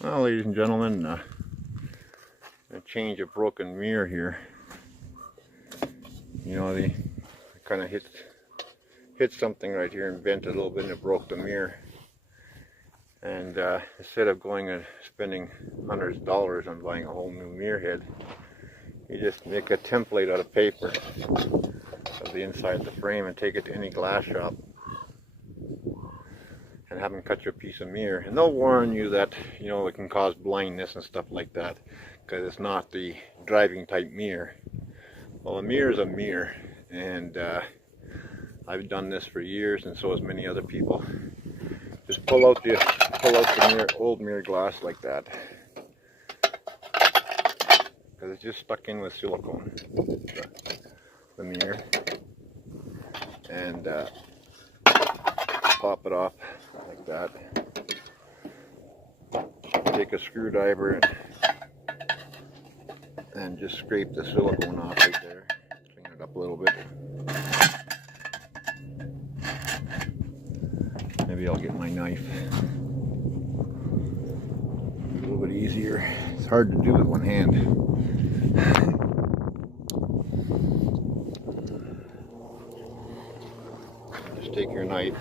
Well, ladies and gentlemen, a change of broken mirror here. You know, they kind of hit something right here and bent a little bit and it broke the mirror. And instead of going and spending hundreds of dollars on buying a whole new mirror head, you just make a template out of paper of the inside of the frame and take it to any glass shop and have them cut you a piece of mirror. And they'll warn you that, you know, it can cause blindness and stuff like that because it's not the driving type mirror. Well, a mirror is a mirror, and I've done this for years, and so has many other people. Just pull out the mirror, old mirror glass like that, because it's just stuck in with silicone. The mirror, and pop it off like that. Take a screwdriver and just scrape the silicone off right there. Clean it up a little bit. Maybe I'll get my knife. A little bit easier. It's hard to do with one hand. Just take your knife.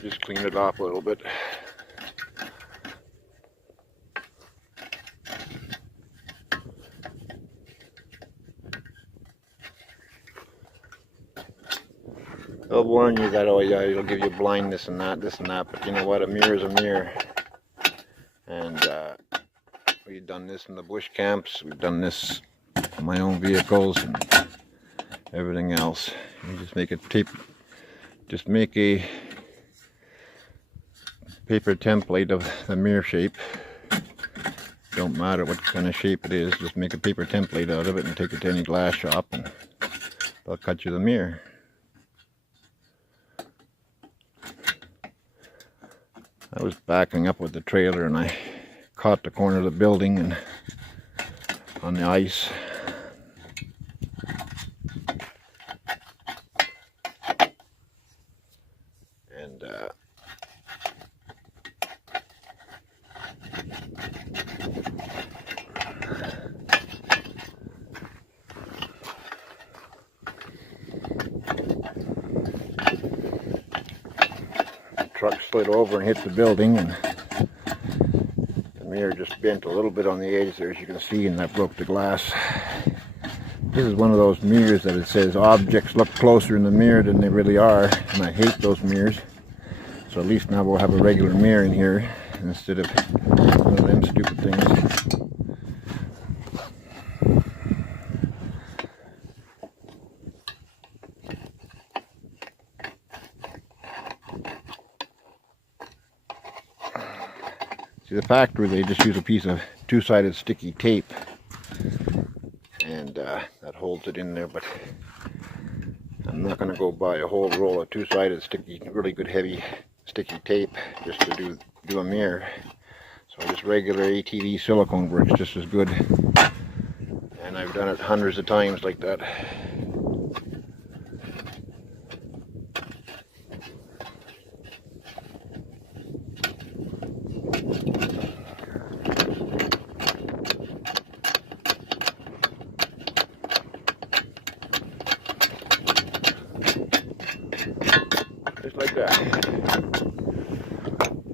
Just clean it off a little bit. They'll warn you that, oh yeah, it'll give you blindness and that, this and that, but you know what, a mirror is a mirror. And we've done this in the bush camps, we've done this on my own vehicles and everything else. You just make a paper template of the mirror shape. Don't matter what kind of shape it is, just make a paper template out of it and take it to any glass shop and they'll cut you the mirror. I was backing up with the trailer and I caught the corner of the building and on the ice. And truck slid over and hit the building, and the mirror just bent a little bit on the edge there, as you can see, and that broke the glass. This is one of those mirrors that it says objects look closer in the mirror than they really are, and I hate those mirrors. So at least now we'll have a regular mirror in here instead of one of them stupid things. See, the factory, they just use a piece of two-sided sticky tape, and that holds it in there, but I'm not going to go buy a whole roll of two-sided sticky, really good heavy sticky tape just to do a mirror. So just regular ATV silicone works just as good, and I've done it hundreds of times like that. Just like that.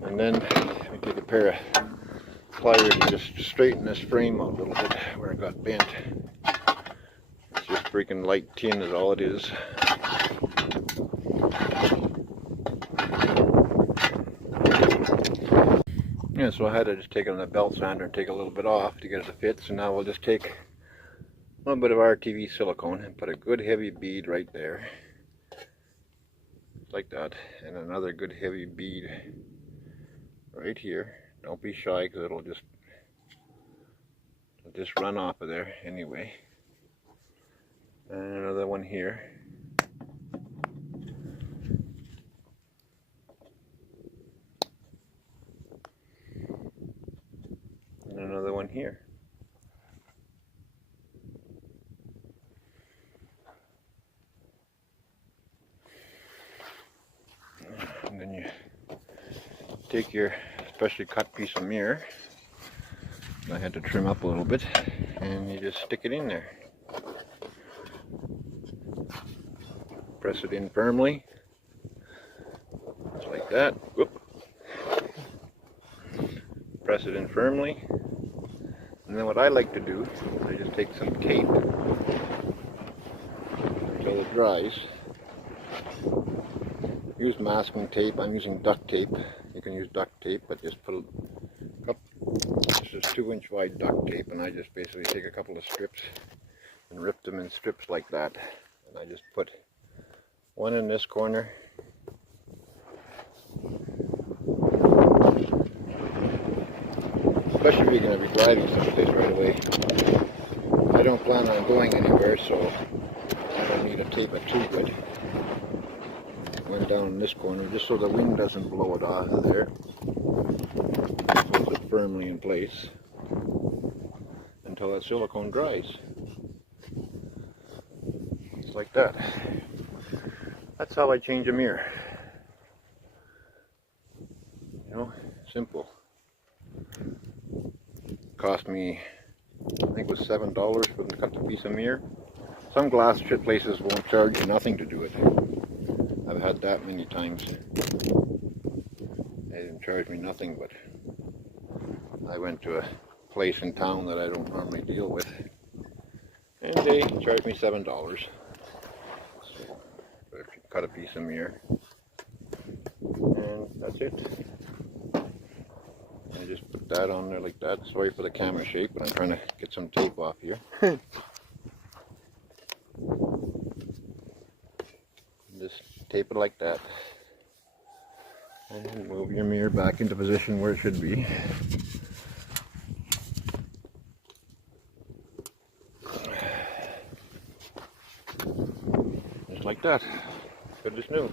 And then we take a pair of pliers and just straighten this frame out a little bit where it got bent. It's just freaking light tin is all it is. Yeah, so I had to just take it on the belt sander and take a little bit off to get it to fit. So now we'll just take a little bit of RTV silicone and put a good heavy bead right there. Like that, and another good heavy bead right here. Don't be shy, because it'll just run off of there anyway. And another one here. take your specially cut piece of mirror, I had to trim up a little bit, and you just stick it in there. Press it in firmly, just like that. Whoop. Press it in firmly, and then what I like to do is I just take some tape until it dries. Use masking tape. I'm using duct tape. You can use duct tape, but just put a couple, this is 2-inch wide duct tape, and I just basically take a couple of strips and rip them in strips like that. And I just put one in this corner, especially if you're going to be driving someplace right away. I don't plan on going anywhere, so I don't need to tape it too good. Went down in this corner just so the wind doesn't blow it out of there. Hold it firmly in place until that silicone dries. Just like that. That's how I change a mirror. You know, simple. Cost me, I think it was $7 for the cut the piece of mirror. Some glass places won't charge you nothing to do it. I've had that many times. They didn't charge me nothing, but I went to a place in town that I don't normally deal with, and they charged me $7. So, but if you cut a piece of mirror, and that's it. I just put that on there like that. Sorry for the camera shake, but I'm trying to get some tape off here. Just tape it like that, and move your mirror back into position where it should be. Just like that. Good as new.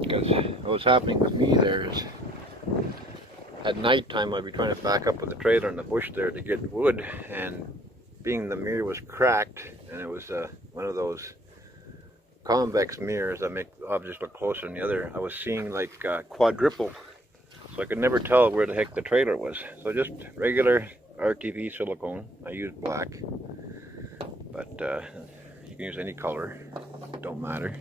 Because what's happening with me there is, at night time I'd be trying to back up with the trailer in the bush there to get wood, and being the mirror was cracked, and it was one of those convex mirrors that make objects look closer than the other, I was seeing like quadruple, so I could never tell where the heck the trailer was. So just regular RTV silicone. I use black, but you can use any color, don't matter.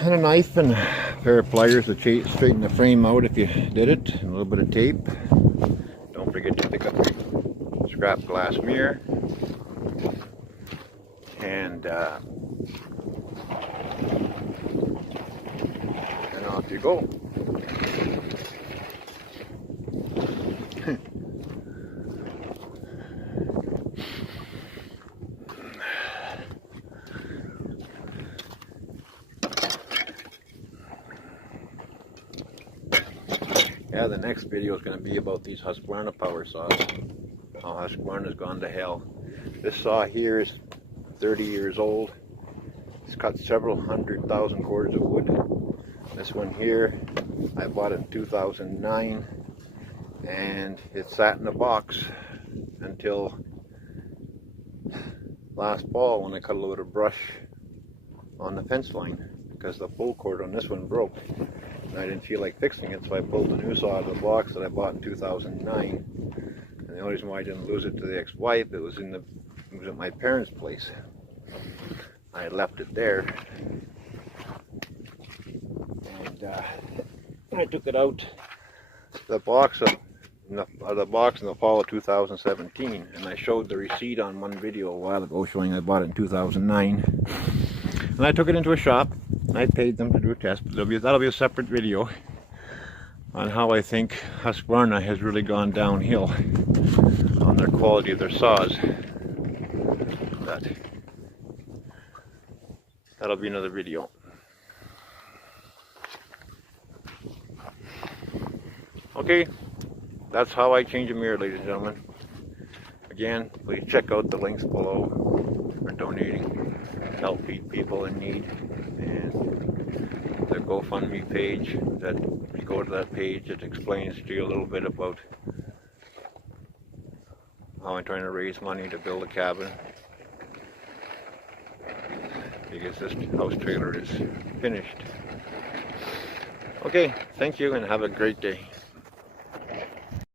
And a knife and a pair of pliers to straighten the frame out if you did it, and a little bit of tape. Don't forget to pick up your scrap glass mirror, and off you go. Yeah, the next video is going to be about these Husqvarna power saws. How Husqvarna's gone to hell. This saw here is 30 years old. It's cut several 100,000 cords of wood. This one here, I bought it in 2009, and it sat in a box until last fall when I cut a load of brush on the fence line, because the pull cord on this one broke. And I didn't feel like fixing it, so I pulled the new saw out of the box that I bought in 2009. And the only reason why I didn't lose it to the ex-wife, it was at my parents' place. I had left it there, and I took it out the box in the fall of 2017, and I showed the receipt on one video a while ago showing I bought it in 2009. And I took it into a shop. I paid them to do a test, but that'll be a separate video on how I think Husqvarna has really gone downhill on their quality of their saws. That'll be another video. Okay, that's how I change a mirror, ladies and gentlemen. Again, please check out the links below for donating, help people in need, and the GoFundMe page. That if you go to that page, it explains to you a little bit about how I'm trying to raise money to build a cabin. because this house trailer is finished. Okay, thank you and have a great day.